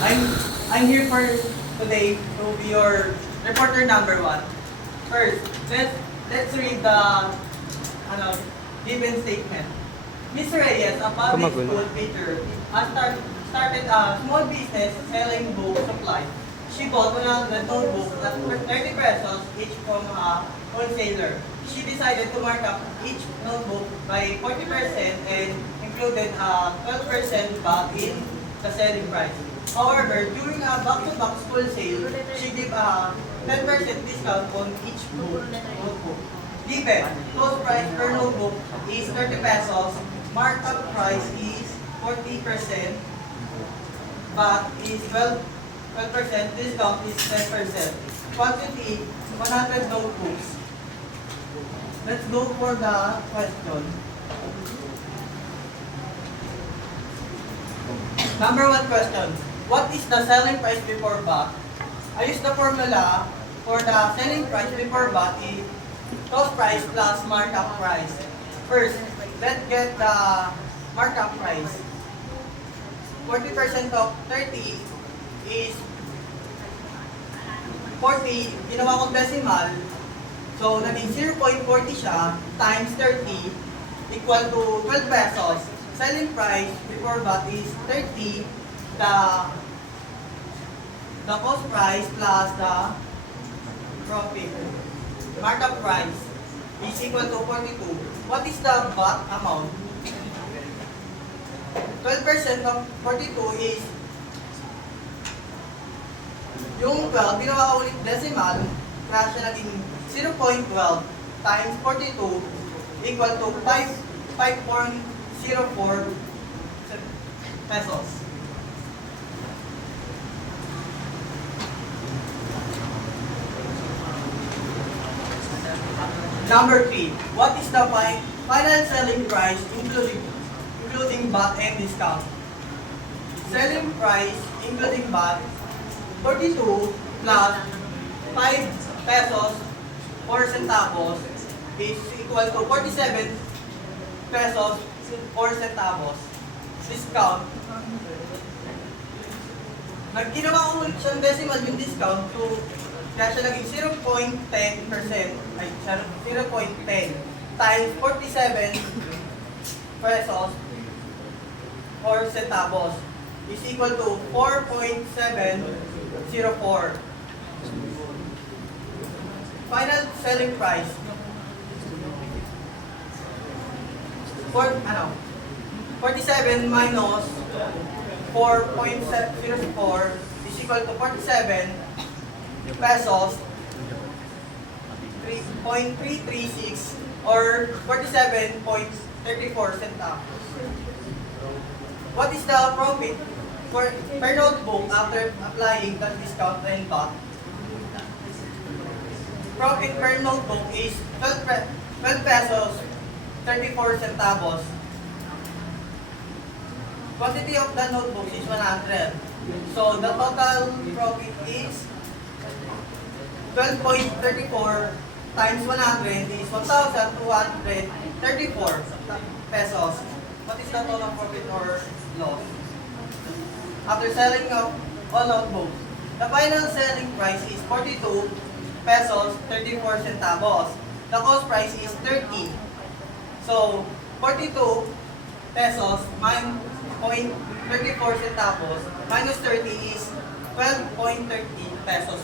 I'm I'm here for today to be your reporter number one. First, let's read the given statement. Mr. Reyes, a public school teacher, started a small business selling book supply. She bought 100 notebooks at 30 pesos each from a wholesaler. She decided to mark up each notebook by 40% and included a 12% back in the selling price. However, during a back-to-back school sale, she gave a 10% discount on each notebook. Given, cost price per notebook is 30 pesos, markup price is 40%, VAT is 12%, discount is 10%. Quantity, 100 notebooks. Let's go for the question. Number one question. What is the selling price before VAT? I use the formula for the selling price before VAT is cost price plus markup price. First, let's get the markup price. 40% of 30 is 40, ginawa kong decimal. So, naging 0.40 siya times 30 equal to 12 pesos. Selling price before VAT is 30. The cost price plus the profit. Markup price is equal to 42. What is the VAT amount? 12% of 42 is yung 12, ginawa ko ulit decimal, kaya siya naging 0.12 times 42 equal to 5.04 pesos. Number 3. What is the final selling price including VAT and discount? Selling price including VAT 42 plus 5 pesos 4 centavos is equal to 47 pesos 4 centavos. Discount. Nagkinawa ko ulit siyang decimal yung discount to kaya siya naging 0.10%, ay 0.10 times 47 pesos 4 centavos is equal to 4.704. Final selling price. 47 minus 4.04 is equal to 47 pesos 3.336 or 47.34 centavos. What is the profit per notebook after applying the discount and VAT? Profit per notebook is 12 pesos 34 centavos. Quantity of the notebook is 100. So the total profit is 12.34 times 100 is 1,234 pesos. What is the total profit or loss? After selling of all notebooks, the final selling price is 42 pesos 34 centavos. The cost price is 30. So 42 pesos minus 0.34 centavos minus 30 is 12.30 pesos.